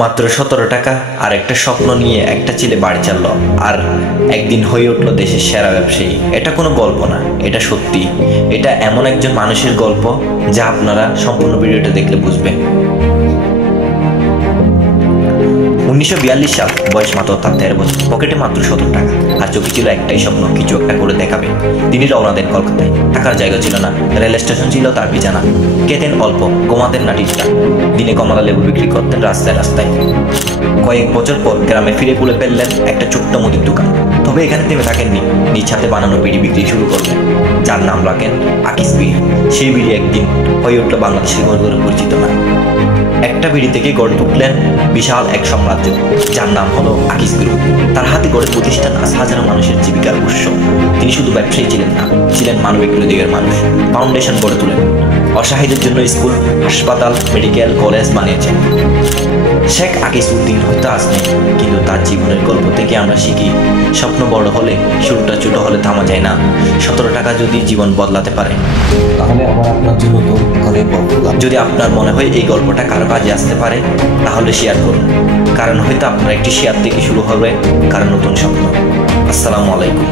মাত্র 17 টাকা আর একটা স্বপ্ন নিয়ে একটা ছেলে বাড়ি চালল আর একদিন হয়ে উঠল দেশের সেরা ব্যবসায়ী। এটা কোনো গল্প না, এটা সত্যি। এটা এমন একজন মানুষের গল্প যা আপনারা সম্পূর্ণ ভিডিওটা দেখলে বুঝবেন। 1942 সাল, বয়স মাত্র তার 13 বছর, পকেটে মাত্র 17 টাকা আর চোখে ছিল একটাই স্বপ্ন, কিছু একটা করে দেখাবে। তিনি রওনা দেন কলকাতায়। থাকার জায়গা ছিল না, রেল স্টেশন ছিল তার বিছানা। খেতেন অল্প, ঘুমাতেন না ঠিকঠাক। দিনে কমলা লেবু বিক্রি করতেন রাস্তায় রাস্তায়। কয়েক বছর পর গ্রামে ফিরে খুলে ফেললেন একটা ছোট্ট মুদির দোকান। তবে এখানে থেমে থাকেননি, নিজ হাতে বানানো বিড়ি বিক্রি শুরু করলেন, যার নাম রাখেন আকিস বিড়ি। সেই বিড়ি একদিন হয়ে উঠল বাংলাদেশের ঘর ঘরে পরিচিত না। একটা বিড়ি থেকে গড়ে তুললেন বিশাল এক সাম্রাজ্য, যার নাম হলো আকিস গ্রুপ। তার হাতে গড়ে প্রতিষ্ঠান আজ হাজারো মানুষের জীবিকার উৎস। তিনি শুধু ব্যবসায়ী ছিলেন না, ছিলেন মানবিক হৃদয়ের মানুষ। ফাউন্ডেশন গড়ে তোলেন, অসহায়দের জন্য স্কুল, হাসপাতাল, মেডিকেল কলেজ বানিয়েছেন। শেখ আকিস উদ্দিন হয়তো আজ নেই, কিন্তু তার জীবনের গল্প থেকে আমরা শিখি, স্বপ্ন বড় হলে, শুরুটা ছোট হলে থামা যায় না। 17 টাকা যদি জীবন বদলাতে পারে, তাহলে আমার আপনার জন্য তো অনেক গল্প। যদি আপনার মনে হয় এই গল্পটা কারো কাজে আসতে পারে, তাহলে শেয়ার করুন। কারণ হয়তো আপনার একটি শেয়ার থেকে শুরু হবে কারণ নতুন স্বপ্ন। আসসালামু আলাইকুম।